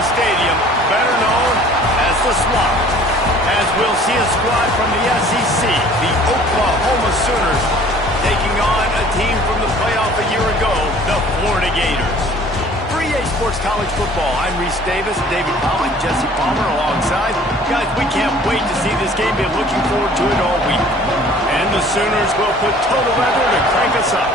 Stadium, better known as the Swamp, as we'll see a squad from the SEC, the Oklahoma Sooners, taking on a team from the playoff a year ago, the Florida Gators. For EA Sports College Football, I'm Reese Davis, David Pollock, Jesse Palmer alongside. Guys, we can't wait to see this game. Been looking forward to it all week. And the Sooners will put total weather to crank us up.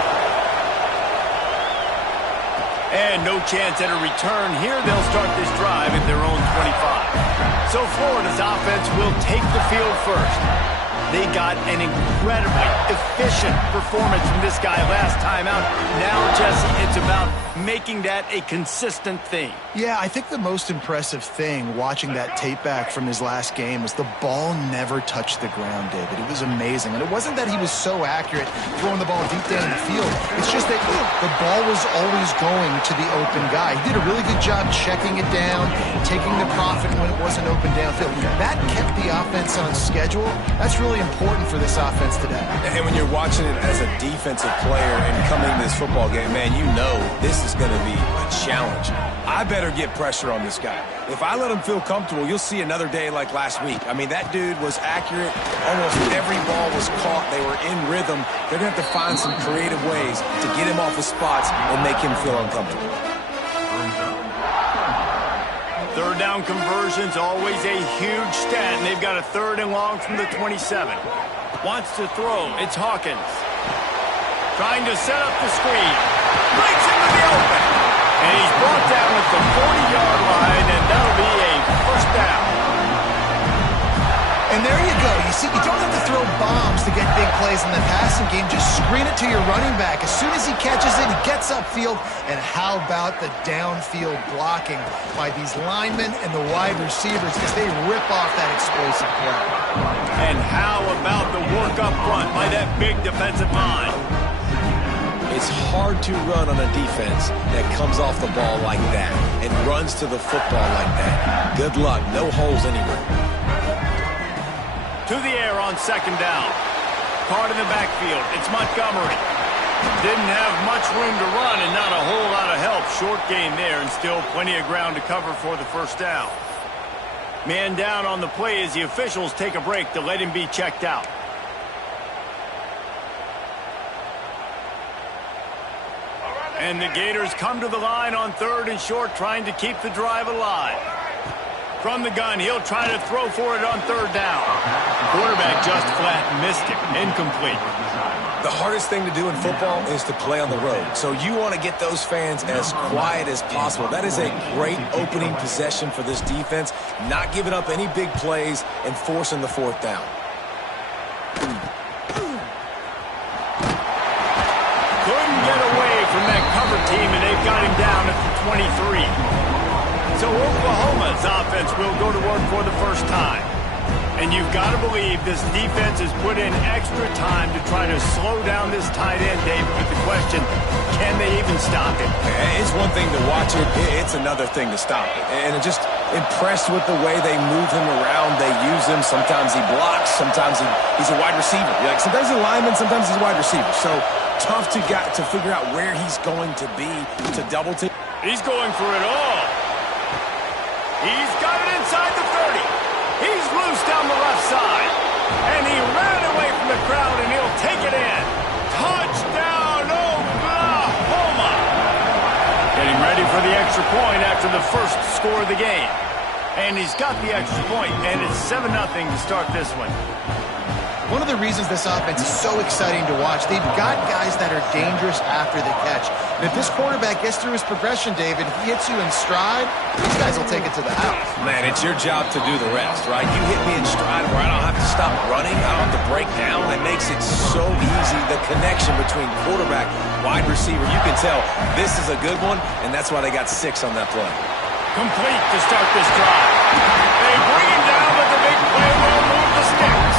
And no chance at a return here. They'll start this drive at their own 25. So Florida's offense will take the field first. They got an incredibly efficient performance from this guy last time out. Now, Jesse, it's about making that a consistent thing. Yeah, I think the most impressive thing watching that tape back from his last game was the ball never touched the ground, David. It was amazing. And it wasn't that he was so accurate throwing the ball deep down the field. It's just that the ball was always going to the open guy. He did a really good job checking it down, taking the profit when it wasn't open downfield. That kept the offense on schedule. That's really important for this offense today. And when you're watching it as a defensive player and coming to this football game, man, you know this is going to be a challenge. I better get pressure on this guy. If I let him feel comfortable, you'll see another day like last week. I mean, that dude was accurate. Almost every ball was caught. They were in rhythm. They're going to have to find some creative ways to get him off his spots and make him feel uncomfortable. Third down conversion's always a huge stat, and they've got a 3rd and long from the 27. Wants to throw. It's Hawkins. Trying to set up the screen. Breaks into the open. And he's brought down at the 40-yard line, and that'll be a first down. And there you go. You see, you don't have to throw bombs to get big plays in the passing game. Just screen it to your running back. As soon as he catches it, he gets upfield. And how about the downfield blocking by these linemen and the wide receivers as they rip off that explosive play. And how about the work up front by that big defensive line? It's hard to run on a defense that comes off the ball like that and runs to the football like that. Good luck. No holes anywhere. To the air on 2nd down. Caught in the backfield. It's Montgomery. Didn't have much room to run and not a whole lot of help. Short gain there and still plenty of ground to cover for the first down. Man down on the play as the officials take a break to let him be checked out. And the Gators come to the line on 3rd and short, trying to keep the drive alive. From the gun, he'll try to throw for it on 3rd down. Quarterback just flat missed it. Incomplete. The hardest thing to do in football is to play on the road. So you want to get those fans as quiet as possible. That is a great opening possession for this defense. Not giving up any big plays and forcing the 4th down. Couldn't get away from that cover team, and they've got him down at the 23. So Oklahoma's offense will go to work for the first time. And you've got to believe this defense has put in extra time to try to slow down this tight end, David, with the question, can they even stop it? It's one thing to watch it. It's another thing to stop it. And I'm just impressed with the way they move him around. They use him. Sometimes he blocks. Sometimes he's a wide receiver. Like sometimes he's a lineman. Sometimes he's a wide receiver. So tough to figure out where he's going to be to double team. He's going for it all. He's got it inside the 30. He's loose down the left side. And he ran away from the crowd, and he'll take it in. Touchdown, Oklahoma! Getting ready for the extra point after the first score of the game. And he's got the extra point, and it's 7-0 to start this one. One of the reasons this offense is so exciting to watch, they've got guys that are dangerous after the catch. And if this quarterback gets through his progression, David, he hits you in stride, these guys will take it to the house. Man, it's your job to do the rest, right? You hit me in stride where I don't have to stop running. I don't have to break down. It makes it so easy. The connection between quarterback, wide receiver, you can tell this is a good one, and that's why they got 6 on that play. Complete to start this drive. They bring him down, but the big play will move the sticks.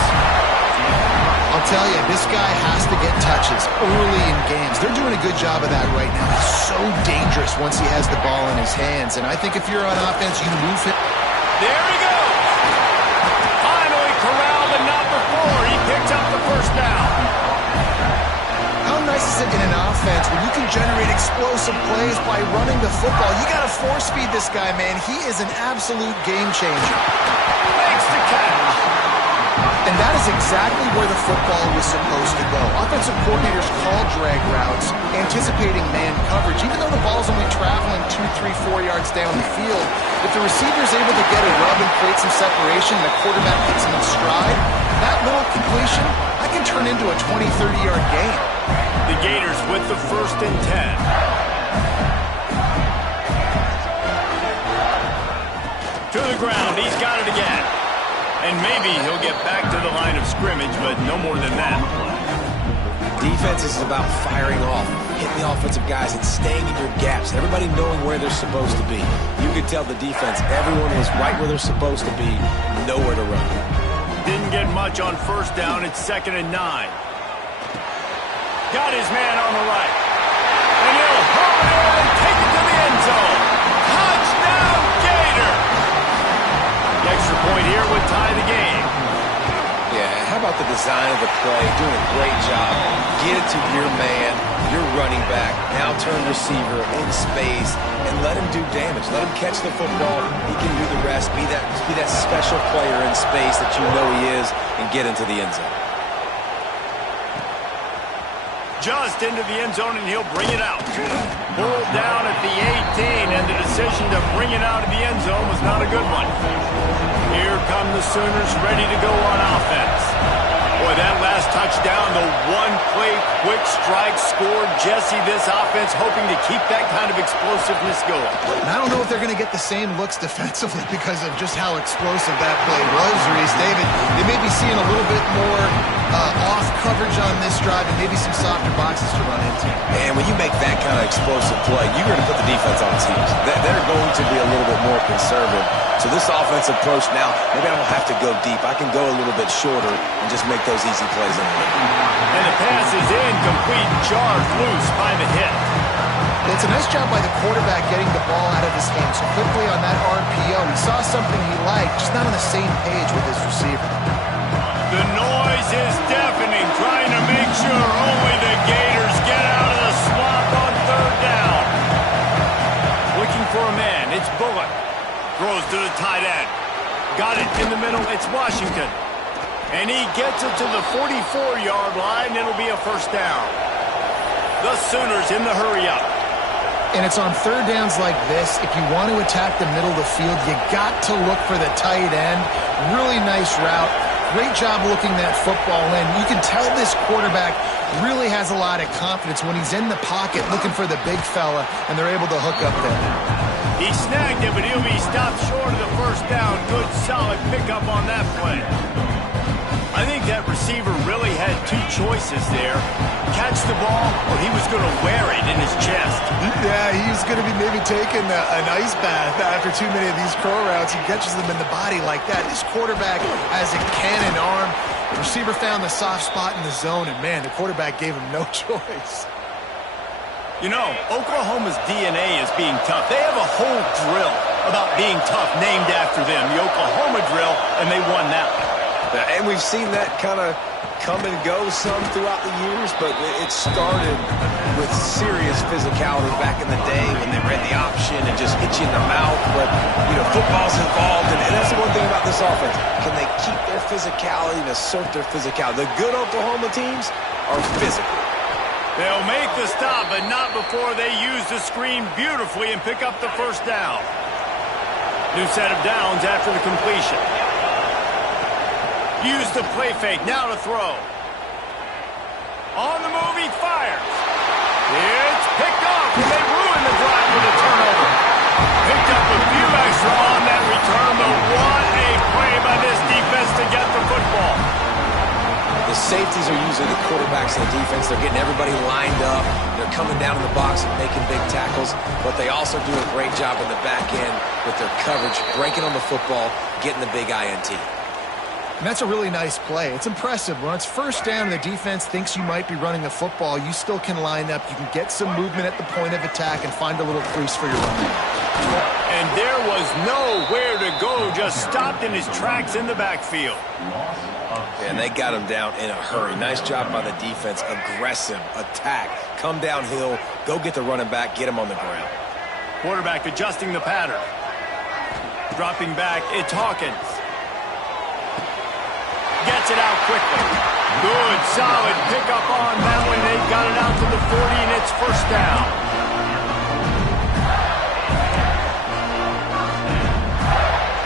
I'll tell you, this guy has to get touches early in games. They're doing a good job of that right now. He's so dangerous once he has the ball in his hands. And I think if you're on offense, you move him. There he goes. Finally corralled and not before. He picks up the first down. How nice is in an offense where you can generate explosive plays by running the football. You got to force feed this guy, man. He is an absolute game changer. Makes the catch. And that is exactly where the football was supposed to go. Offensive coordinators call drag routes, anticipating man coverage. Even though the ball's only traveling 2, 3, 4 yards down the field, if the receiver's able to get a rub and create some separation and the quarterback hits him in stride, that little completion, that can turn into a 20, 30-yard gain. The Gators with the 1st and 10. To the ground. He's got it again. And maybe he'll get back to the line of scrimmage, but no more than that. Defense is about firing off, hitting the offensive guys, and staying in your gaps. Everybody knowing where they're supposed to be. You could tell the defense, everyone was right where they're supposed to be, nowhere to run. Didn't get much on 1st down. It's 2nd and 9. Got his man on the right. And he'll hurl it in and take it to the end zone. Touchdown, Gator! The extra point here would tie the game. Yeah, how about the design of the play? Doing a great job. Get it to your man, your running back, now turn receiver in space, and let him do damage. Let him catch the football. He can do the rest. Be that special player in space that you know he is, and get into the end zone. Just into the end zone, and he'll bring it out. Pulled down at the 18, and the decision to bring it out of the end zone was not a good one. Here come the Sooners ready to go on offense. Boy, that last touchdown, the one-play quick strike scored. Jesse, this offense hoping to keep that kind of explosiveness going. And I don't know if they're going to get the same looks defensively because of just how explosive that play was, Reese. David, they may be seeing a little bit more off coverage on this drive and maybe some softer boxes to run into. And when you make that kind of explosive play, you're going to put the defense on its heels. They're going to be a little bit more conservative. So this offensive approach now, maybe I don't have to go deep. I can go a little bit shorter and just make those easy plays in there. And the pass is incomplete, charged loose by the hit. It's a nice job by the quarterback getting the ball out of his hands so quickly on that RPO. He saw something he liked, just not on the same page with his receiver. The noise is deafening, trying to make sure only the Gators get out of the swamp on 3rd down. Looking for a man, it's Bullock. Throws to the tight end. Got it in the middle, it's Washington. And he gets it to the 44-yard line, it'll be a 1st down. The Sooners in the hurry-up. And it's on 3rd downs like this. If you want to attack the middle of the field, you got to look for the tight end. Really nice route. Great job looking that football in. You can tell this quarterback really has a lot of confidence when he's in the pocket looking for the big fella, and they're able to hook up there. He snagged it, but he'll be stopped short of the 1st down. Good, solid pickup on that play. I think that receiver really had 2 choices there. Catch the ball, or he was going to wear it in his chest. Yeah, he's going to be maybe taking an ice bath after too many of these curl routes. He catches them in the body like that. This quarterback has a cannon arm. The receiver found the soft spot in the zone, and, man, the quarterback gave him no choice. You know, Oklahoma's DNA is being tough. They have a whole drill about being tough named after them, the Oklahoma drill, and they won that one. And we've seen that kind of come and go some throughout the years, but it started with serious physicality back in the day when they ran the option and just hit you in the mouth. But, you know, football's involved, and that's the one thing about this offense. Can they keep their physicality and assert their physicality? The good Oklahoma teams are physical. They'll make the stop, but not before they use the screen beautifully and pick up the 1st down. New set of downs after the completion. Use the play fake, now to throw. On the move, he fires. It's picked off, and they ruin the drive with a turnover. Picked up a few extra on that return, but what a play by this defense to get the football. The safeties are usually the quarterbacks of the defense. They're getting everybody lined up. They're coming down in the box and making big tackles, but they also do a great job in the back end with their coverage, breaking on the football, getting the big INT. And that's a really nice play. It's impressive. When it's 1st down and the defense thinks you might be running the football, you still can line up. You can get some movement at the point of attack and find a little crease for your running. And there was nowhere to go just stopped in his tracks in the backfield. And they got him down in a hurry. Nice job by the defense. Aggressive attack. Come downhill. Go get the running back. Get him on the ground. Quarterback adjusting the pattern. Dropping back, it's Hawkins. Gets it out quickly. Good, solid pickup on that one. They've got it out to the 40, and it's first down.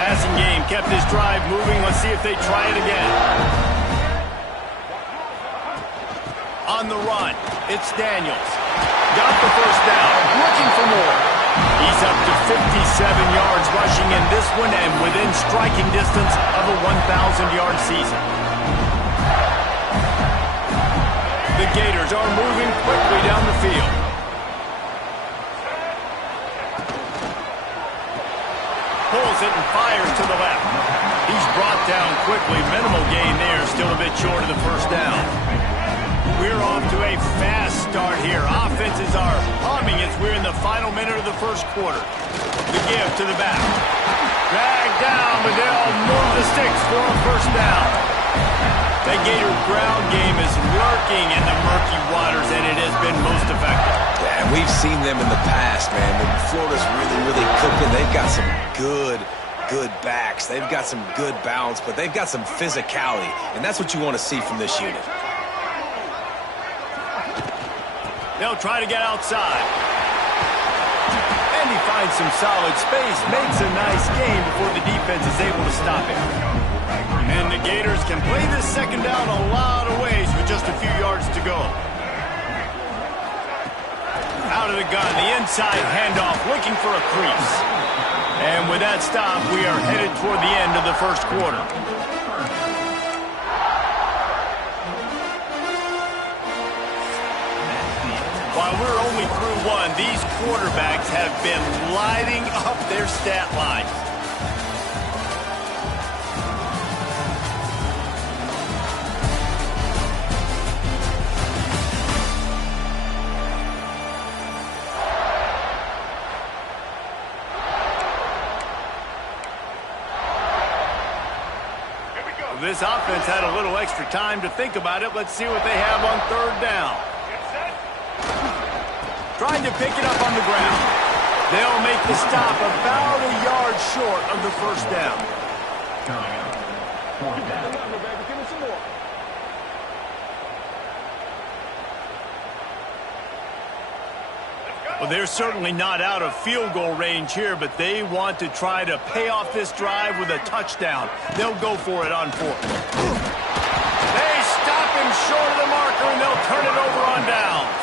Passing game kept this drive moving. Let's see if they try it again. On the run, it's Daniels. Got the first down, looking for more. He's up to 57 yards rushing in this one and within striking distance of a 1,000-yard season. The Gators are moving quickly down the field. Pulls it and fires to the left. He's brought down quickly. Minimal gain there, still a bit short of the first down. We're off to a fast start here. Offenses are humming as we're in the final minute of the first quarter. The give to the back. Dragged down, but they'll move the sticks for a first down. The Gator ground game is lurking in the murky waters, and it has been most effective. Yeah, and we've seen them in the past, man. When Florida's really cooking, they've got some good backs. They've got some good balance, but they've got some physicality, and that's what you want to see from this unit. They'll try to get outside. And he finds some solid space, makes a nice gain before the defense is able to stop him. And the Gators can play this second down a lot of ways with just a few yards to go. Out of the gun, the inside handoff, looking for a crease. And with that stop, we are headed toward the end of the first quarter. While we're only through one, these quarterbacks have been lighting up their stat lines. This offense had a little extra time to think about it. Let's see what they have on third down. Trying to pick it up on the ground. They'll make the stop about a yard short of the first down. Well, they're certainly not out of field goal range here, but they want to try to pay off this drive with a touchdown. They'll go for it on fourth. They stop him short of the marker, and they'll turn it over on downs.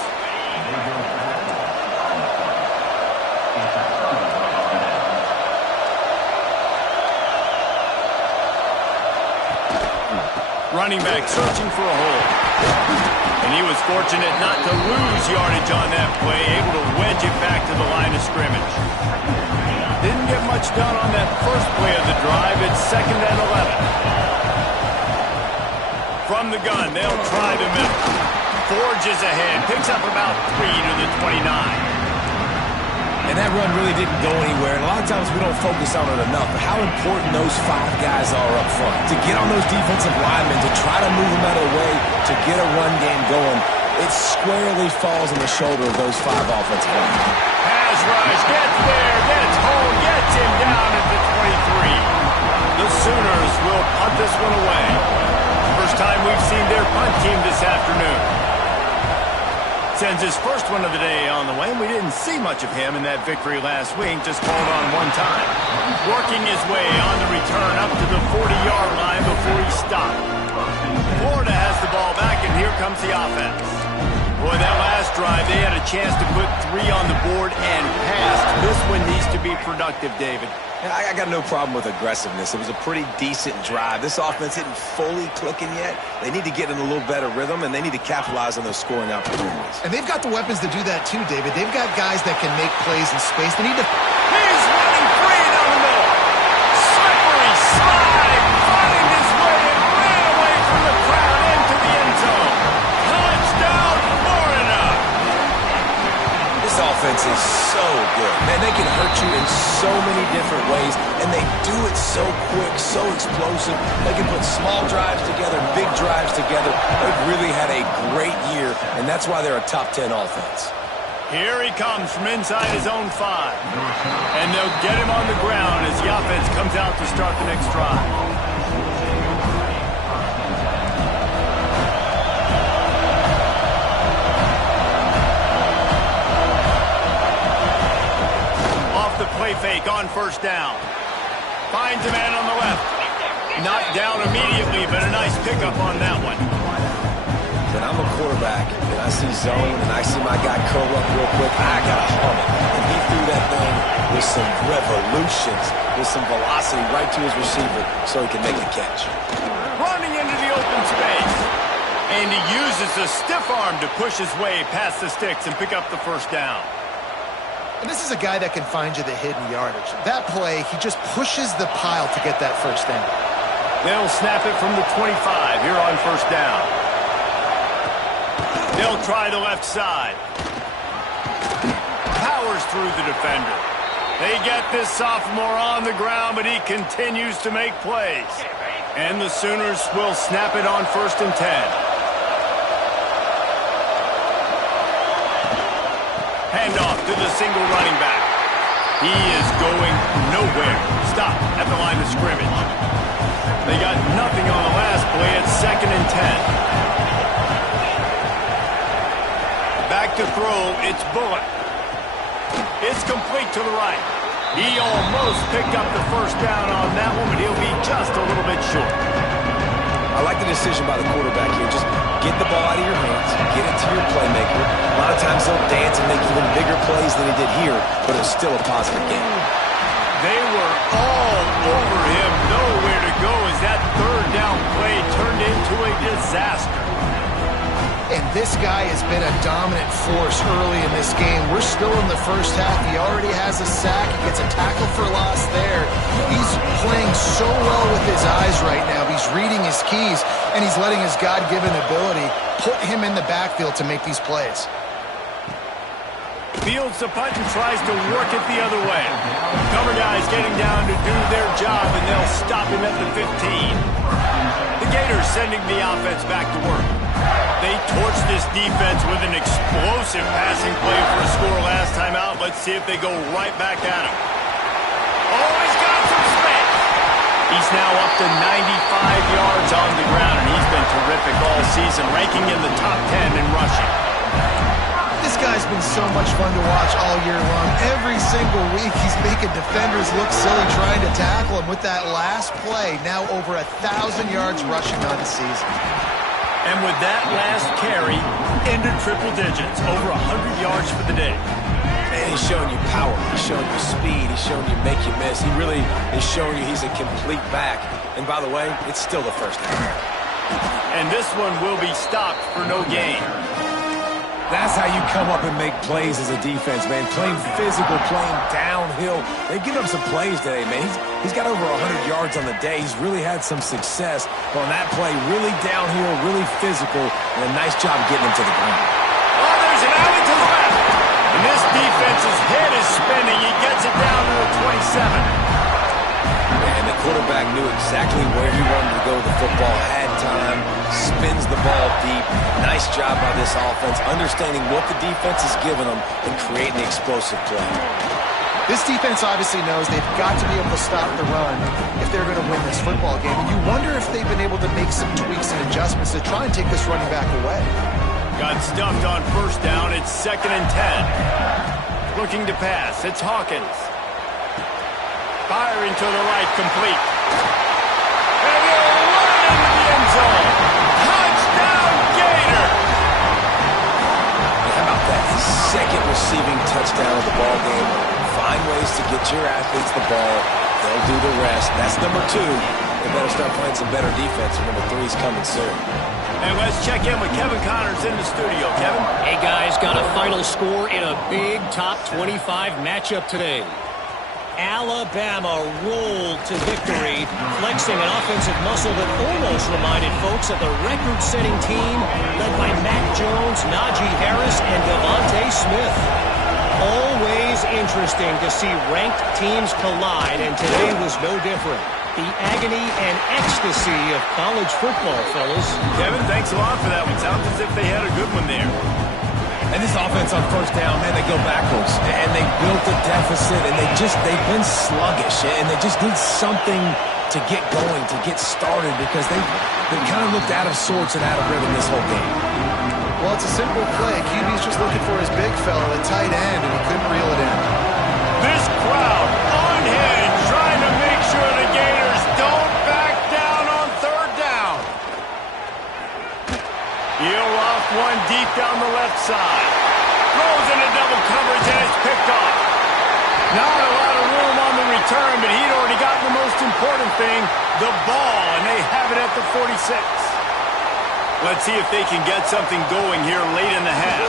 Running back searching for a hole. And he was fortunate not to lose yardage on that play, able to wedge it back to the line of scrimmage. Didn't get much done on that first play of the drive. It's 2nd and 11. From the gun, they'll try the middle. Forges ahead, picks up about 3 to the 29. And that run really didn't go anywhere. And a lot of times we don't focus on it enough, but how important those 5 guys are up front. To get on those defensive linemen, to try to move them out of the way, to get a run game going, it squarely falls on the shoulder of those 5 offensive linemen. Pass rush, gets there, gets home, gets him down at the 23. The Sooners will punt this one away. First time we've seen their punt team this afternoon. Sends his first one of the day on the way, and we didn't see much of him in that victory last week, just called on one time. Working his way on the return up to the 40-yard line before he stopped. Florida has the ball back, and here comes the offense. Boy, that last drive, they had a chance to put 3 on the board and passed. This one needs to be productive, David. I got no problem with aggressiveness. It was a pretty decent drive. This offense isn't fully clicking yet. They need to get in a little better rhythm, and they need to capitalize on those scoring opportunities. And they've got the weapons to do that too, David. They've got guys that can make plays in space. They need to... He's running free down the middle. Slippery slide. Find his way and ran away from the crowd into the end zone. Touchdown, Florida. This offense is so good. Man, they can hurt you in so many different ways, and they do it so quick, so explosive. They can put small drives together, big drives together. They've really had a great year, and that's why they're a top 10 offense. Here he comes from inside his own 5. And they'll get him on the ground as the offense comes out to start the next drive. Off the play fake on first down. Finds a man on the left. Knocked down immediately, but a nice pickup on that one. When I'm a quarterback and I see zone and I see my guy curl up real quick, I got to hum it. And he threw that thing with some revolutions, with some velocity right to his receiver so he can make the catch. Running into the open space. And he uses a stiff arm to push his way past the sticks and pick up the first down. And this is a guy that can find you the hidden yardage. That play, he just pushes the pile to get that first down. They'll snap it from the 25 here on first down. They'll try the left side. Powers through the defender. They get this sophomore on the ground, but he continues to make plays. And the Sooners will snap it on 1st and 10. Handoff to the single running back. He is going nowhere. Stop at the line of scrimmage. They got nothing on the last play. It's 2nd and 10. Back to throw, it's Bullock. It's complete to the right. He almost picked up the first down on that one, but he'll be just a little bit short. I like the decision by the quarterback here. Just get the ball out of your hands, get it to your playmaker. A lot of times he'll dance and make even bigger plays than he did here, but it's still a positive game. They were all over him, nowhere to go as that 3rd down play turned into a disaster. And this guy has been a dominant force early in this game. We're still in the first half. He already has a sack. He gets a tackle for loss there. He's playing so well with his eyes right now. He's reading his keys, and he's letting his God-given ability put him in the backfield to make these plays. Fields the punt and tries to work it the other way. Cover guys getting down to do their job, and they'll stop him at the 15. The Gators sending the offense back to work. They torched this defense with an explosive passing play for a score last time out. Let's see if they go right back at him. Oh, he's got some space. He's now up to 95 yards on the ground, and he's been terrific all season, ranking in the top 10 in rushing. This guy's been so much fun to watch all year long. Every single week, he's making defenders look silly trying to tackle him. With that last play, now over 1,000 yards rushing on the season. And with that last carry, into triple digits, over 100 yards for the day. Man, he's showing you power. He's showing you speed. He's showing you make you miss. He really is showing you he's a complete back. And by the way, it's still the first down. And this one will be stopped for no gain. That's how you come up and make plays as a defense, man. Playing physical, playing downhill. They've given up some plays today, man. He's got over 100 yards on the day. He's really had some success on that play. Really downhill, really physical, and a nice job getting him to the ground. Oh, there's an alley to the left. And this defense's head is spinning. He gets it down to the 27. And the quarterback knew exactly where he wanted to go with the football, had time, spins the ball deep. Nice job by this offense, understanding what the defense is giving them and creating the explosive play. This defense obviously knows they've got to be able to stop the run if they're going to win this football game. And you wonder if they've been able to make some tweaks and adjustments to try and take this running back away. Got stuffed on first down. It's 2nd and 10. Looking to pass. It's Hawkins. Firing to the right, complete. And they'll run into the end zone. Touchdown, Gator! How about that? Second receiving touchdown of the ball game. Find ways to get your athletes the ball. They'll do the rest. That's number 2. They better start playing some better defense. Number 3 is coming soon. And let's check in with Kevin Connors in the studio. Kevin? Hey, guys, got a final score in a big top 25 matchup today. Alabama rolled to victory, flexing an offensive muscle that almost reminded folks of the record-setting team led by Mac Jones, Najee Harris, and Devontae Smith. Always interesting to see ranked teams collide, and today was no different. The agony and ecstasy of college football, fellas. Kevin, thanks a lot for that one. Sounds as if they had a good one there. And this offense on first down, man, they go backwards. And they built a deficit, and they've been sluggish. And they just need something to get going, to get started, because they kind of looked out of sorts and out of rhythm this whole game. Well, it's a simple play. QB's just looking for his big fella, the tight end, and he couldn't reel it in. This crowd unhinged, trying to make sure the Gators don't back down on third down. He'll off one deep down the left side. Throws into double coverage, and it's picked off. Not a lot of room on the return, but he'd already gotten the most important thing, the ball, and they have it at the 46. Let's see if they can get something going here late in the half.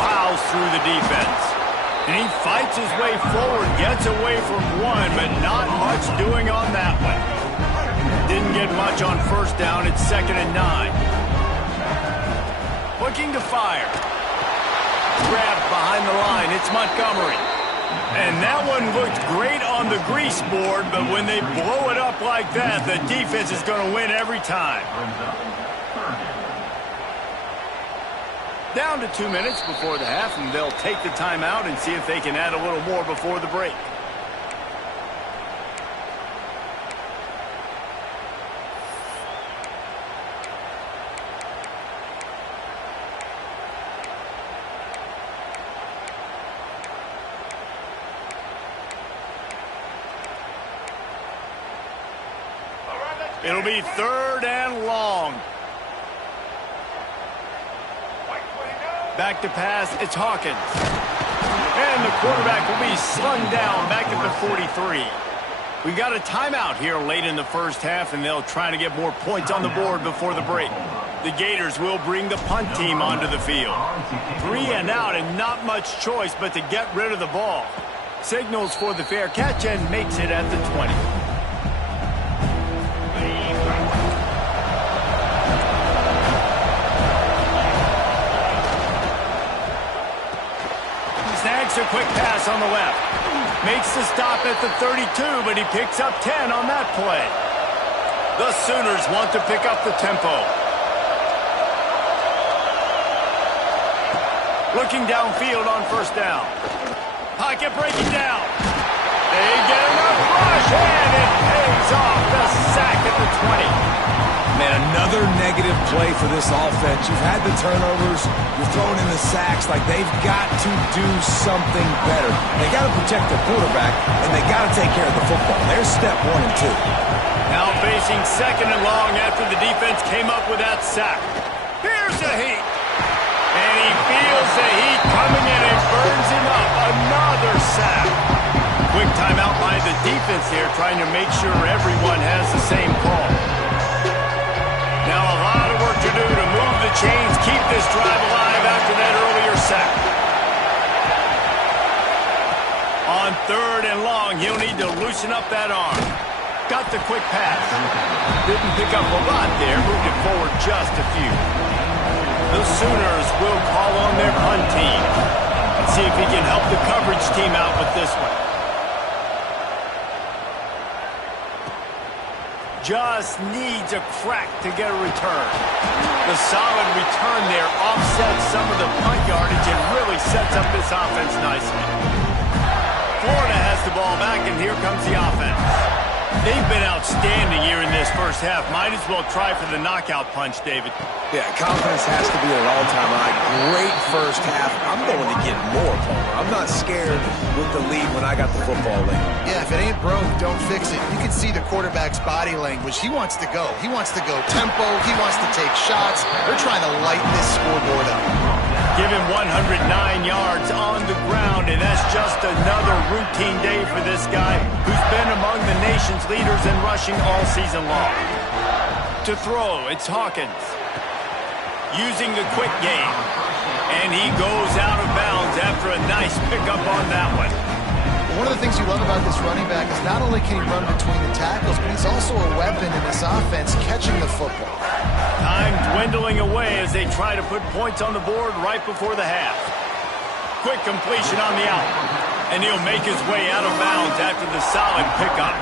Plows through the defense. And he fights his way forward, gets away from one, but not much doing on that one. Didn't get much on first down. It's 2nd and 9. Looking to fire. Grabbed behind the line. It's Montgomery. And that one looked great on the grease board, but when they blow it up like that, the defense is going to win every time. Down to 2 minutes before the half, and they'll take the timeout and see if they can add a little more before the break. It'll be 3rd and long. Back to pass, it's Hawkins. And the quarterback will be slung down back at the 43. We got a timeout here late in the first half, and they'll try to get more points on the board before the break. The Gators will bring the punt team onto the field. 3 and out, and not much choice but to get rid of the ball. Signals for the fair catch and makes it at the 20. Snags a quick pass on the left. Makes the stop at the 32, but he picks up 10 on that play. The Sooners want to pick up the tempo. Looking downfield on first down. Pocket breaking down. They get enough rush, and it pays off. The sack at the 20. Man, another negative play for this offense. You've had the turnovers. You're throwing in the sacks. Like, they've got to do something better. They got to protect their quarterback, and they got to take care of the football. There's step 1 and 2. Now facing 2nd and long after the defense came up with that sack. Here's the heat. And he feels the heat coming in and burns him up. Another sack. Quick timeout by the defense here, trying to make sure everyone has the same call. Now a lot of work to do to move the chains, keep this drive alive after that earlier sack. On 3rd and long, he'll need to loosen up that arm. Got the quick pass. Didn't pick up a lot there, moved it forward just a few. The Sooners will call on their punt team. Let's see if he can help the coverage team out with this one. Just needs a crack to get a return. The solid return there offsets some of the punt yardage and really sets up this offense nicely. Florida has the ball back, and here comes the offense. They've been outstanding here in this first half. Might as well try for the knockout punch, David. Yeah, confidence has to be at an all-time high. Great first half. I'm going to get more, Palmer. I'm not scared with the lead when I got the football late. Yeah, if it ain't broke, don't fix it. You can see the quarterback's body language. He wants to go. He wants to go tempo. He wants to take shots. They're trying to light this scoreboard up. Give him 109 yards on the ground, and that's just another routine day for this guy who's been among the nation's leaders in rushing all season long. To throw, it's Hawkins. Using the quick game. And he goes out of bounds after a nice pickup on that one. One of the things you love about this running back is not only can he run between the tackles, but he's also a weapon in this offense catching the football. Time dwindling away as they try to put points on the board right before the half. quick completion on the out. And he'll make his way out of bounds after the solid pickup.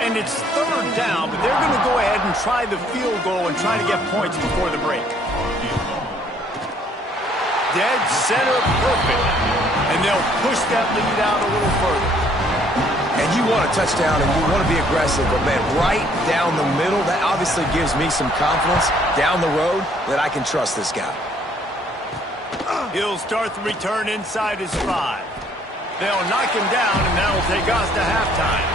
And it's third down, but they're going to go ahead and try the field goal and try to get points before the break. Dead center perfect. And they'll push that lead out a little further. And you want a touchdown and you want to be aggressive, but man, right down the middle, that obviously gives me some confidence down the road that I can trust this guy. He'll start the return inside his 5. They'll knock him down, and that'll take us to halftime.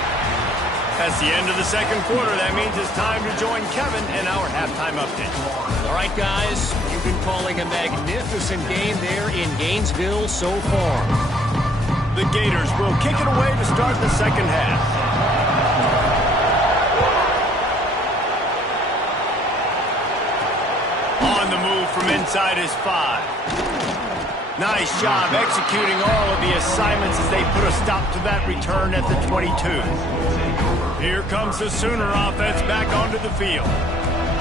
That's the end of the second quarter. That means it's time to join Kevin in our halftime update. All right, guys, you've been calling a magnificent game there in Gainesville so far. The Gators will kick it away to start the second half. On the move from inside his 5. Nice job executing all of the assignments as they put a stop to that return at the 22. Here comes the Sooner offense back onto the field.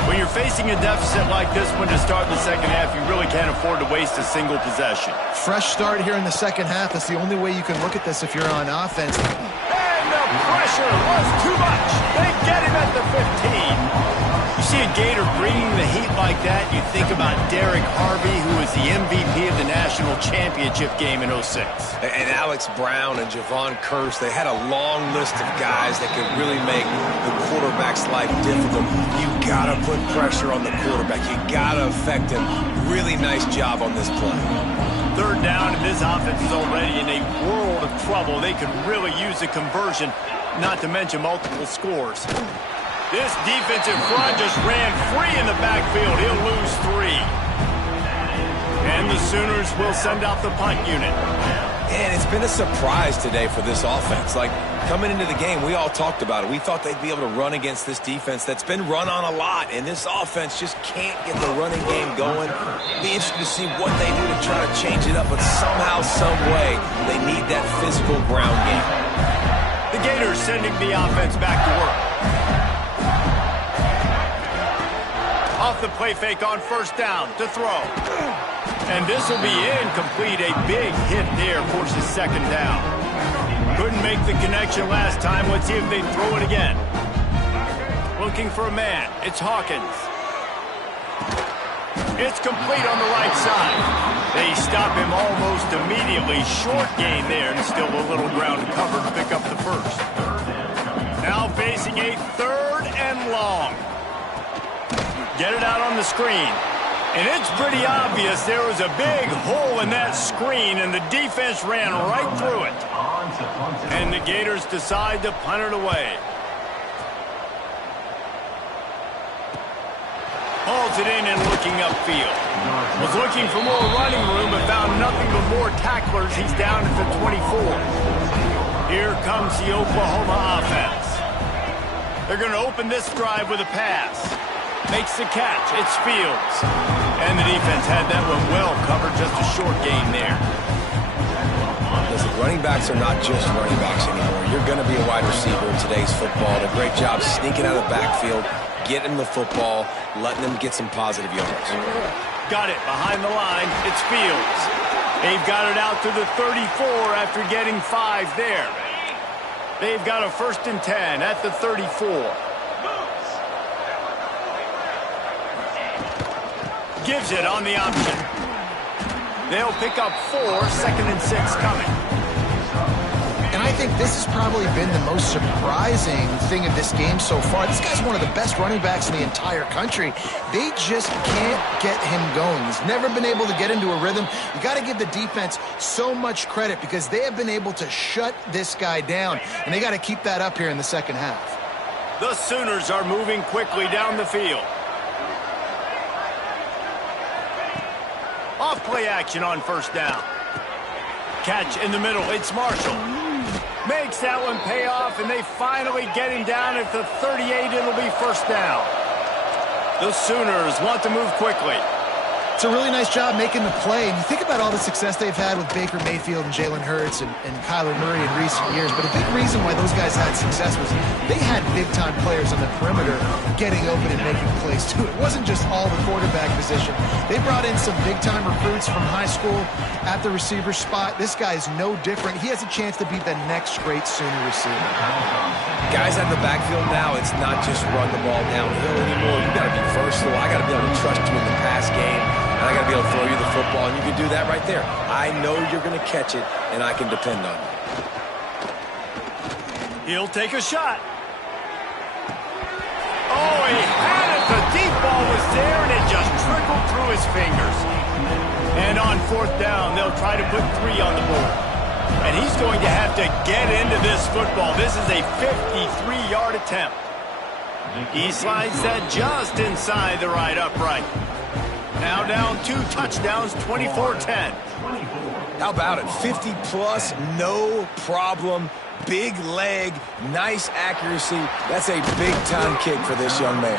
When you're facing a deficit like this one to start the second half, you really can't afford to waste a single possession. Fresh start here in the second half. That's the only way you can look at this if you're on offense. And the pressure was too much. They get him at the 15. You see a Gator bringing the heat like that, you think about Derek Harvey, who was the MVP of the national championship game in 06. And Alex Brown and Javon Curse, they had a long list of guys that could really make the quarterback's life difficult. You gotta put pressure on the quarterback. You gotta affect him. Really nice job on this play. Third down, and this offense is already in a world of trouble. They could really use a conversion, not to mention multiple scores. This defensive front just ran free in the backfield. He'll lose 3. And the Sooners will send out the punt unit. And it's been a surprise today for this offense. Like, coming into the game, we all talked about it. We thought they'd be able to run against this defense that's been run on a lot. And this offense just can't get the running game going. Be interested to see what they do to try to change it up. But somehow, some way, they need that physical ground game. The Gators sending the offense back to work. Off the play fake on first down to throw. And this will be incomplete. A big hit there forces second down. Couldn't make the connection last time. Let's see if they throw it again. Looking for a man. It's Hawkins. It's complete on the right side. They stop him almost immediately. Short gain there, and still a little ground cover to pick up the first. Now facing a third and long. Get it out on the screen. And it's pretty obvious there was a big hole in that screen, and the defense ran right through it. And the Gators decide to punt it away. Hauls it in and looking upfield. Was looking for more running room, but found nothing but more tacklers. He's down at the 24. Here comes the Oklahoma offense. They're going to open this drive with a pass. Makes the catch. It's Fields. And the defense had that one well covered. Just a short gain there. Listen, running backs are not just running backs anymore. You're going to be a wide receiver in today's football. Did a great job sneaking out of the backfield, getting the football, letting them get some positive yards. Got it behind the line. It's Fields. They've got it out to the 34 after getting 5 there. They've got a 1st and 10 at the 34. Gives it on the option. They'll pick up 4, 2nd and 6 coming. And I think this has probably been the most surprising thing of this game so far. This guy's one of the best running backs in the entire country. They just can't get him going. He's never been able to get into a rhythm. You got to give the defense so much credit because they have been able to shut this guy down, and they got to keep that up here in the second half. The Sooners are moving quickly down the field. Off play action on first down. Catch in the middle. It's Marshall. Makes that one pay off, and they finally get him down at the 38. It'll be first down. The Sooners want to move quickly. It's a really nice job making the play. And you think about all the success they've had with Baker Mayfield and Jalen Hurts and Kyler Murray in recent years. But a big reason why those guys had success was they had big-time players on the perimeter getting open and making plays, too. It wasn't just all the quarterback position. They brought in some big-time recruits from high school at the receiver spot. This guy's no different. He has a chance to be the next great Sooner receiver. Guys at the backfield now, it's not just run the ball downhill anymore. You got to be versatile. I got to be able to trust you in the pass game. And I got to be able to throw you the football, and you can do that right there. I know you're going to catch it, and I can depend on you. He'll take a shot. Oh, he had it. The deep ball was there, and it just trickled through his fingers. And on fourth down, they'll try to put 3 on the board. And he's going to have to get into this football. This is a 53-yard attempt. He slides that just inside the right upright. Now down 2 touchdowns, 24-10. How about it? 50-plus, no problem. Big leg, nice accuracy. That's a big-time kick for this young man.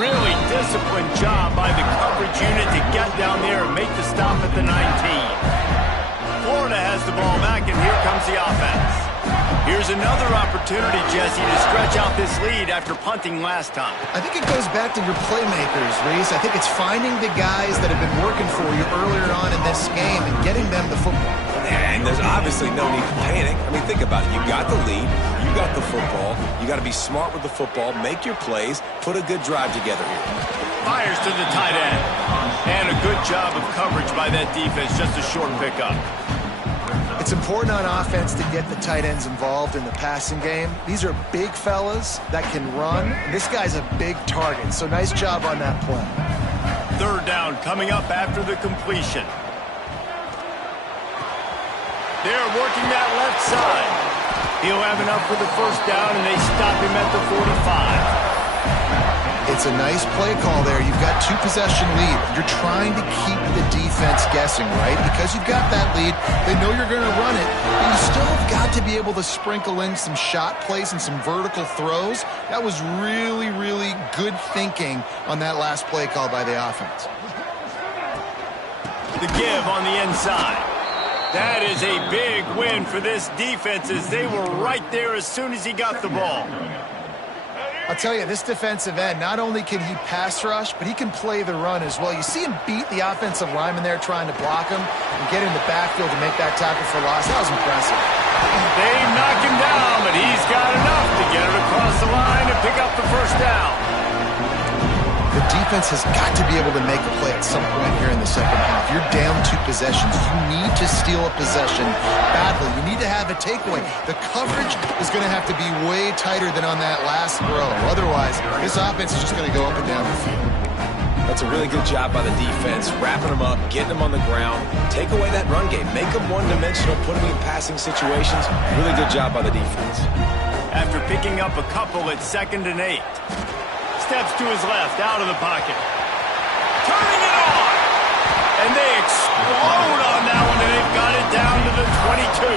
Really disciplined job by the coverage unit to get down there and make the stop at the 19. Florida has the ball back, and here comes the offense. Here's another opportunity, Jesse, to stretch out this lead after punting last time. I think it goes back to your playmakers, Reese. I think it's finding the guys that have been working for you earlier on in this game and getting them the football. And there's obviously no need to panic. I mean, think about it. You got the lead. You got the football. You got to be smart with the football, make your plays, put a good drive together here. Fires to the tight end. And a good job of coverage by that defense, just a short pickup. It's important on offense to get the tight ends involved in the passing game. These are big fellas that can run. This guy's a big target, so nice job on that play. Third down coming up after the completion. They're working that left side. He'll have enough for the first down, and they stop him at the 45. It's a nice play call there. You've got 2-possession lead. You're trying to keep the defense guessing, right? Because you've got that lead, they know you're going to run it, but you still have got to be able to sprinkle in some shot plays and some vertical throws. That was really, really good thinking on that last play call by the offense. The give on the inside. That is a big win for this defense as they were right there as soon as he got the ball. I'll tell you, this defensive end, not only can he pass rush, but he can play the run as well. You see him beat the offensive lineman there trying to block him and get in the backfield to make that tackle for loss. That was impressive. They knock him down, but he's got enough to get it across the line and pick up the first down. The defense has got to be able to make a play at some point here in the second half. You're down 2 possessions. You need to steal a possession badly. You need to have a takeaway. The coverage is going to have to be way tighter than on that last throw. Otherwise, this offense is just going to go up and down the field. That's a really good job by the defense, wrapping them up, getting them on the ground. Take away that run game. Make them one-dimensional, put them in passing situations. Really good job by the defense. After picking up a couple at 2nd and 8. Steps to his left, out of the pocket. Turning it on! And they explode on that one, and they've got it down to the 22.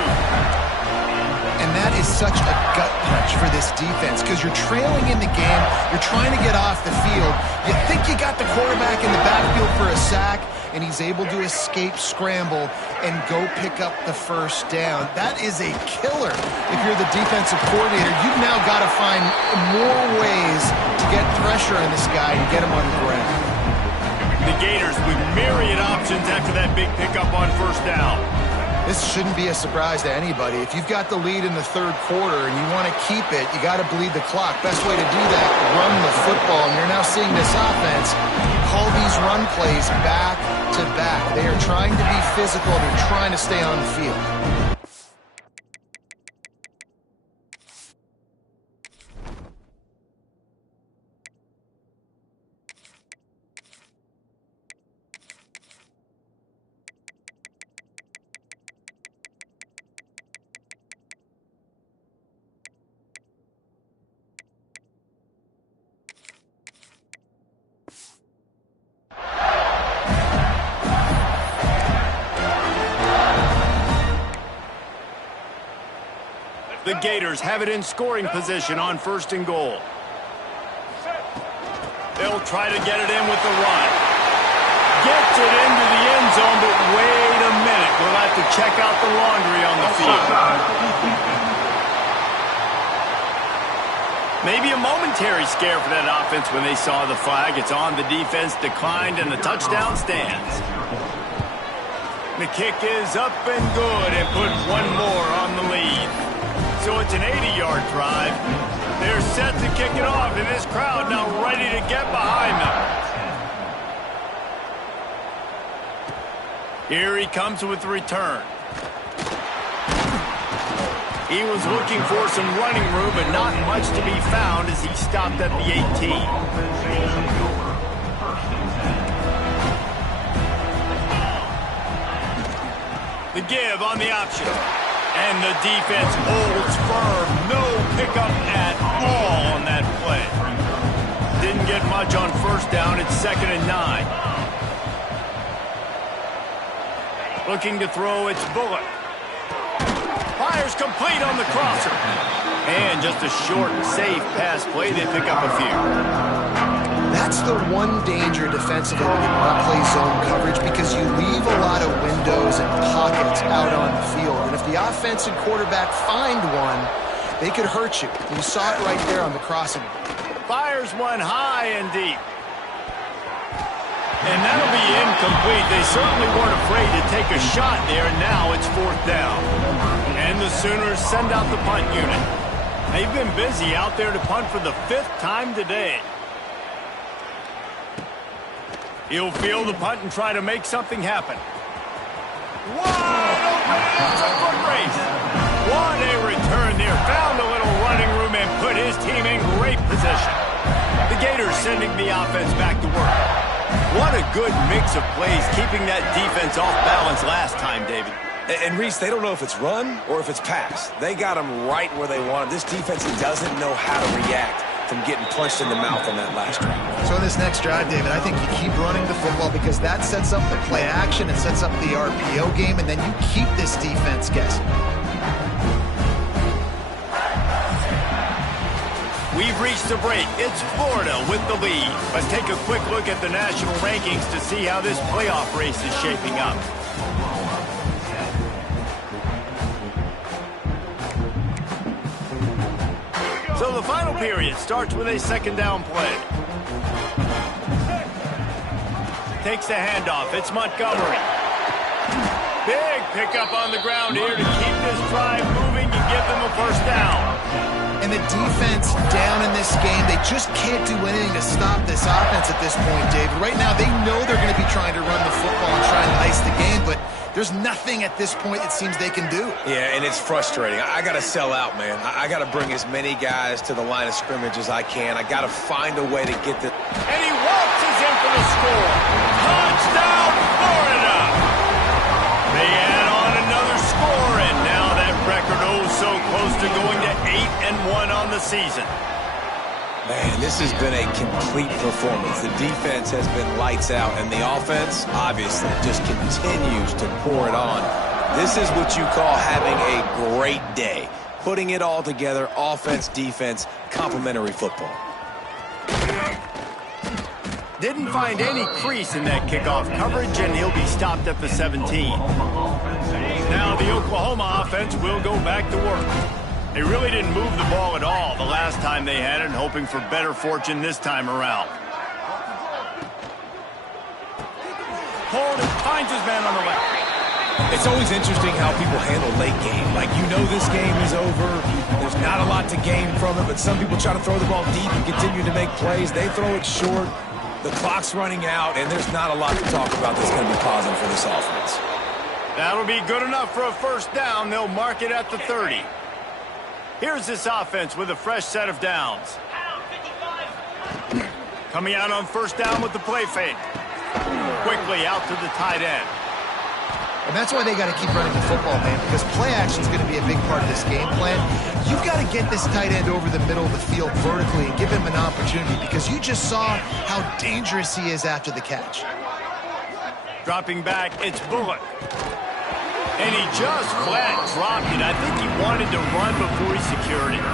And that is such a gut punch for this defense because you're trailing in the game. You're trying to get off the field. You think you got the quarterback in the backfield for a sack, and he's able to escape scramble and go pick up the first down. That is a killer if you're the defensive coordinator. You've now got to find more ways to get pressure on this guy and get him on the ground. The Gators with myriad options after that big pickup on first down. This shouldn't be a surprise to anybody. If you've got the lead in the third quarter and you want to keep it, you got to bleed the clock. Best way to do that, run the football. And you're now seeing this offense call these run plays back to back. They are trying to be physical. They're trying to stay on the field. The Gators have it in scoring position on 1st and goal. They'll try to get it in with the run. Gets it into the end zone, but wait a minute. We'll have to check out the laundry on the field. Maybe a momentary scare for that offense when they saw the flag. It's on, the defense declined, and the touchdown stands. The kick is up and good, and put one more on the lead. So it's an 80-yard drive. They're set to kick it off, and this crowd now ready to get behind them. Here he comes with the return. He was looking for some running room, but not much to be found as he stopped at the 18. The give on the option. And the defense holds firm. No pickup at all on that play. Didn't get much on first down. It's 2nd and 9. Looking to throw, it's Bullock. Fires complete on the crosser. And just a short, safe pass play. They pick up a few. That's the one danger defensively when you want to play zone coverage, because you leave a lot of windows and pockets out on the field. And if the offense and quarterback find one, they could hurt you. You saw it right there on the crossing. Fires one high and deep. And that'll be incomplete. They certainly weren't afraid to take a shot there. Now it's 4th down. And the Sooners send out the punt unit. They've been busy out there to punt for the 5th time today. He'll field the punt and try to make something happen. Wide open, it's a foot race. What a return there. Found a little running room and put his team in great position. The Gators sending the offense back to work. What a good mix of plays, keeping that defense off balance last time, David. And Reese, they don't know if it's run or if it's pass. They got them right where they want them. This defense doesn't know how to react from getting punched in the mouth on that last drive. So in this next drive, David, I think you keep running the football, because that sets up the play action, it sets up the RPO game, and then you keep this defense guessing. We've reached the break. It's Florida with the lead. Let's take a quick look at the national rankings to see how this playoff race is shaping up. So the final period starts with a 2nd down play. Takes the handoff. It's Montgomery. Big pickup on the ground here to keep this drive moving and give them a 1st down. And the defense down in this game, they just can't do anything to stop this offense at this point, David. Right now, they know they're going to be trying to run the football and try and ice the game, but there's nothing at this point it seems they can do. Yeah, and it's frustrating. I got to sell out, man. I got to bring as many guys to the line of scrimmage as I can. I got to find a way to get the... And he waltzes in for the score. Touchdown, Florida! They add on another score, and now that record so close to going to 8-1 on the season. Man, this has been a complete performance. The defense has been lights out, and the offense, obviously, just continues to pour it on. This is what you call having a great day. Putting it all together, offense, defense, complementary football. Didn't find any crease in that kickoff coverage, and he'll be stopped at the 17. Now the Oklahoma offense will go back to work. They really didn't move the ball at all the last time they had it, hoping for better fortune this time around. Holden finds his man on the left. It's always interesting how people handle late game. Like, you know this game is over. There's not a lot to gain from it, but some people try to throw the ball deep and continue to make plays. They throw it short. The clock's running out, and there's not a lot to talk about that's going to be positive for this offense. That'll be good enough for a 1st down. They'll mark it at the 30. Here's this offense with a fresh set of downs. Coming out on 1st down with the play fake. Quickly out to the tight end. And that's why they got to keep running the football, man, because play action is going to be a big part of this game plan. You've got to get this tight end over the middle of the field vertically and give him an opportunity, because you just saw how dangerous he is after the catch. Dropping back, it's Bullock. And he just flat dropped it. I think he wanted to run before he secured it.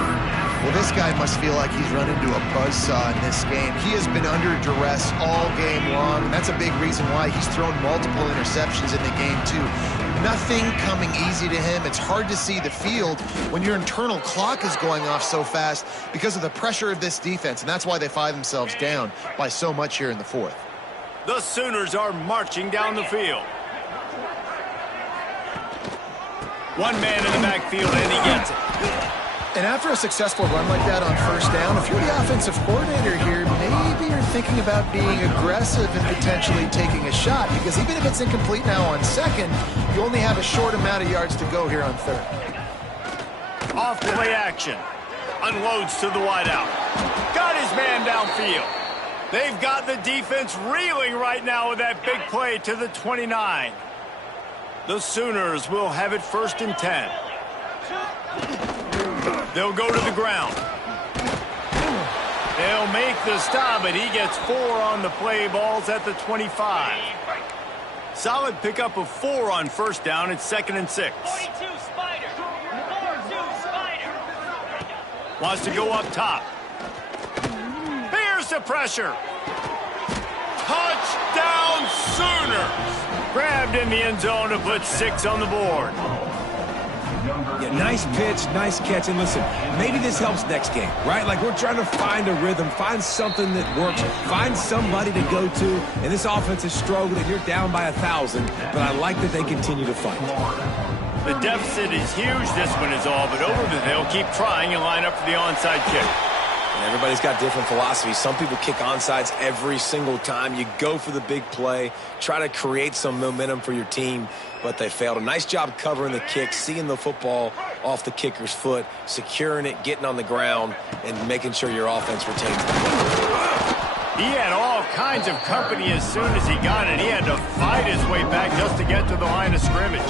Well, this guy must feel like he's run into a buzzsaw in this game. He has been under duress all game long, and that's a big reason why he's thrown multiple interceptions in the game, too. Nothing coming easy to him. It's hard to see the field when your internal clock is going off so fast because of the pressure of this defense, and that's why they find themselves down by so much here in the fourth. The Sooners are marching down the field. One man in the backfield, and he gets it. And after a successful run like that on first down, if you're the offensive coordinator here, maybe you're thinking about being aggressive and potentially taking a shot, because even if it's incomplete now on second, you only have a short amount of yards to go here on third. Off play action. Unloads to the wideout. Got his man downfield. They've got the defense reeling right now with that big play to the 29. The Sooners will have it 1st and 10. They'll go to the ground. They'll make the stop, but he gets 4 on the play. Ball's at the 25. Solid pickup of 4 on first down. It's 2nd and 6. 42 Spider. 4-2 Spider. Wants to go up top. Here's the pressure. Touchdown Sooners. Grabbed in the end zone to put 6 on the board. Yeah, nice pitch, nice catch. And listen, maybe this helps next game, right? Like, we're trying to find a rhythm, find something that works, find somebody to go to. And this offense is struggling, and you're down by 1,000. But I like that they continue to fight. The deficit is huge. This one is all but over, but they'll keep trying and line up for the onside kick. And everybody's got different philosophies. Some people kick onside every single time. You go for the big play, try to create some momentum for your team, but they failed. A nice job covering the kick, seeing the football off the kicker's foot, securing it, getting on the ground, and making sure your offense retains the ball. He had all kinds of company as soon as he got it. He had to fight his way back just to get to the line of scrimmage.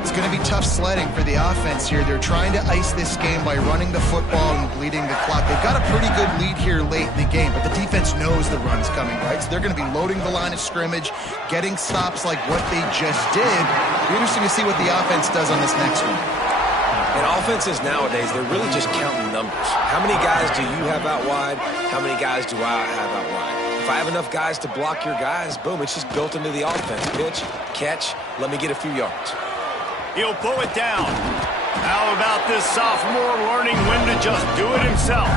It's going to be tough sledding for the offense here. They're trying to ice this game by running the football and bleeding the clock. They've got a pretty good lead here late in the game, but the defense knows the run's coming, right? So they're going to be loading the line of scrimmage, getting stops like what they just did. It'll be interesting to see what the offense does on this next one. And offenses nowadays, they're really just counting numbers. How many guys do you have out wide? How many guys do I have out wide? If I have enough guys to block your guys, boom, it's just built into the offense. Pitch, catch, let me get a few yards. He'll pull it down. How about this sophomore learning when to just do it himself?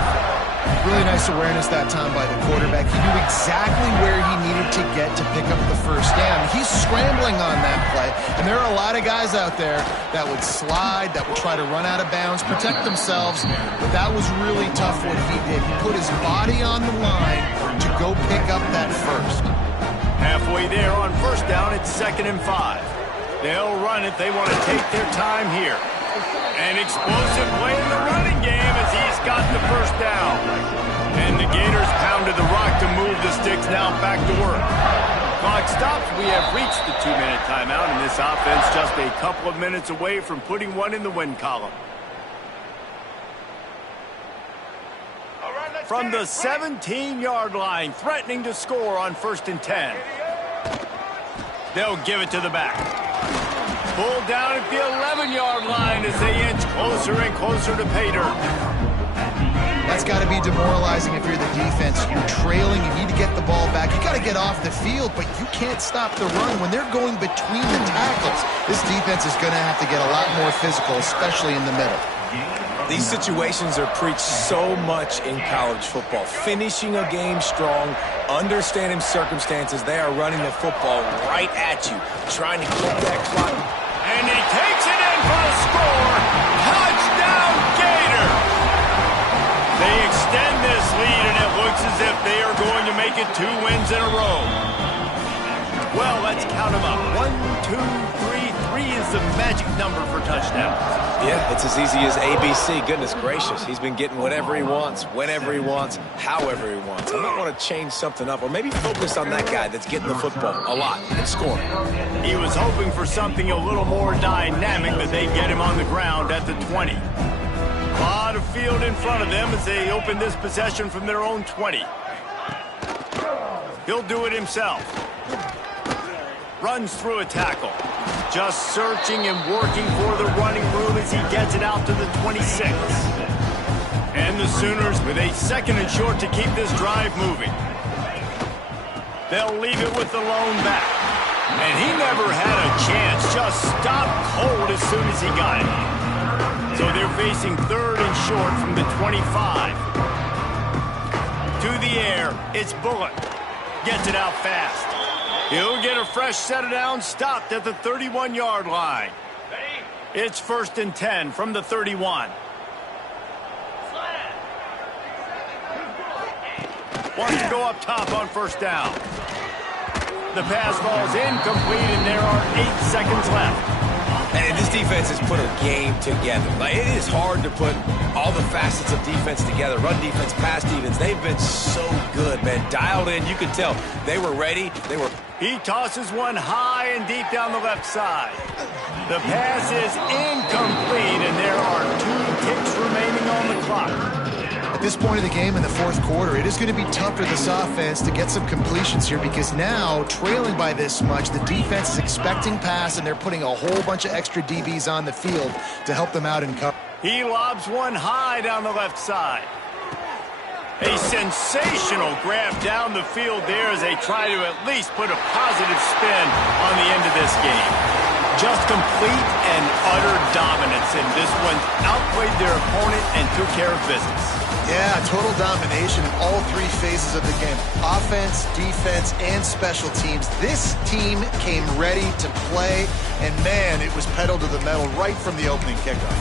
Really nice awareness that time by the quarterback. He knew exactly where he needed to get to pick up the first down. He's scrambling on that play, and there are a lot of guys out there that would slide, that would try to run out of bounds, protect themselves, but that was really tough what he did. He put his body on the line to go pick up that first. Halfway there on first down, it's 2nd and 5. They'll run it. They want to take their time here. An explosive play in the running game as he's got the first down. And the Gators pounded the rock to move the sticks. Now back to work. Clock stops. We have reached the 2-minute timeout, and this offense just a couple of minutes away from putting one in the win column. From the 17-yard line, threatening to score on 1st and 10. They'll give it to the back. Pulled down at the 11-yard line as they inch closer and closer to pay dirt. That's got to be demoralizing if you're the defense. You're trailing, you need to get the ball back. You got to get off the field, but you can't stop the run when they're going between the tackles. This defense is going to have to get a lot more physical, especially in the middle. These situations are preached so much in college football. Finishing a game strong, understanding circumstances. They are running the football right at you, trying to keep that clock. And he takes it in for the score. Touchdown, Gator! They extend this lead, and it looks as if they are going to make it 2 wins in a row. Well, let's count them up. 1, 2, 3. 3 is the magic number for touchdowns. Yeah, it's as easy as ABC. Goodness gracious. He's been getting whatever he wants, whenever he wants, however he wants. I might want to change something up or maybe focus on that guy that's getting the football a lot and scoring. He was hoping for something a little more dynamic, but they get him on the ground at the 20. A lot of field in front of them as they open this possession from their own 20. He'll do it himself. Runs through a tackle. Just searching and working for the running room as he gets it out to the 26. Sooners with a 2nd and short to keep this drive moving. They'll leave it with the lone back. And he never had a chance, just stopped cold as soon as he got it. So they're facing 3rd and short from the 25. To the air, it's Bullock. Gets it out fast. He'll get a fresh set of downs, stopped at the 31-yard line. It's 1st and 10 from the 31. Wants to go up top on 1st down. The pass falls incomplete, and there are 8 seconds left. And this defense has put a game together. Like, it is hard to put all the facets of defense together. Run defense, pass defense. They've been so good, man. Dialed in. You could tell they were ready. He tosses one high and deep down the left side. The pass is incomplete, and there are 2 ticks remaining on the clock. At this point of the game in the 4th quarter, it is going to be tough for this offense to get some completions here because now, trailing by this much, the defense is expecting pass, and they're putting a whole bunch of extra DBs on the field to help them out in cover. He lobs one high down the left side. A sensational grab down the field there as they try to at least put a positive spin on the end of this game. Just complete and utter dominance in this one. Outplayed their opponent and took care of business. Yeah, total domination in all 3 phases of the game. Offense, defense, and special teams. This team came ready to play, and man, it was pedal to the metal right from the opening kickoff.